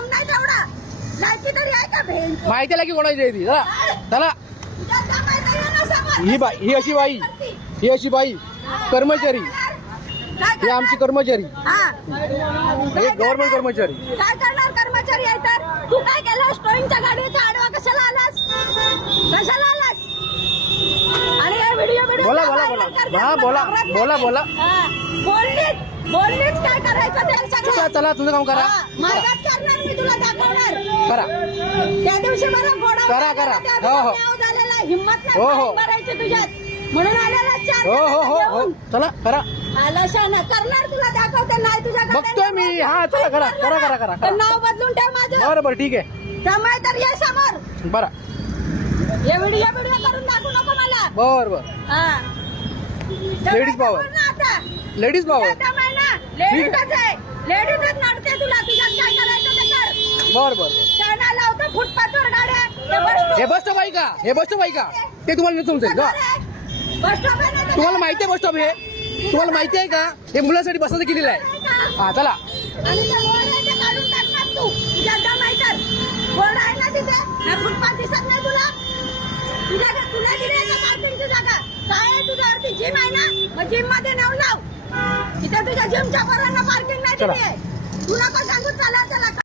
दम नाही तेवढा. लायकी तरी आहे का भेन? माहिती आहे की कोणाची आहे ती. चला चला. तुझ्या दम आहे तर ये ना समोर. ही बाई, ही अशी बाई, ही अशी बाई कर्मचारी, काय ही आमची कर्मचारी, हा. हे गव्हर्नमेंट कर्मचारी. काय करणार कर्मचारी आहे तर? तू काय केलं? स्टोईंगच्या गाडीचा आडवा कशाला आलास? कशाला आलास? आणि हे व्हिडिओ बोला बोला बोला हा बोला बोला बोला. बोललीच काय करायचं ते चला सगळं. चला तुझं काम करा. मार्गात करणार मी तुला दाखवणार. करा त्या दिवशी मला घोडा करा, करा. हो, हो. झालेला हिम्मत हो, हो. नाही भरायची तुझ्यात म्हणून आलेला चार हो हो हो हो घेऊन. चला करा. आला शाना करणार तुला दाखवते नाही तुझ्या बघतोय मी. हा चला करा करा करा करा तर नाव बदलून ठेव माझं. बरं बरं ठीक आहे. जमाय तर ये समोर. बरं हे व्हिडिओ करून दाखवू नको मला. बरं बरं. हा. Ladies power. बोल ना आता. लेडीज भाऊ. जमाय ना लेडीजच आहे. लेडीजच नडते तुला. तुझ्यात काय करायचं ते कर. बरं बरं. शाना लावतो फुटपाथवर गाड्या. ते बस stop- हे बस स्टॉप आहे का? हे बस स्टॉप आहे का? ते तुम्हाला नाही समजेल का? बस stop आहे ना ते. तुम्हाला माहिती आहे बस स्टॉप हे? तुम्हाला माहिती आहे का? हे मुलांसाठी बसायचं केलेलं आहे. हा चला. आणि ते बोर्ड आहे ते काढून टाकणार तू. तुझ्या जमाय तर. बोर्ड आहे ना तिथे. हा फुटपाथ दिसत नाही तुला? तुला दिली आहे का पार्किंगची जागा? काय आहे तुझ्यावरती? जिम आहे ना? मग जिम मध्ये नेऊन लाव. तिथे तुझ्या जिमच्या पोरांना पार्किंग नाही दिली आहे. तू नको सांगू चला चला.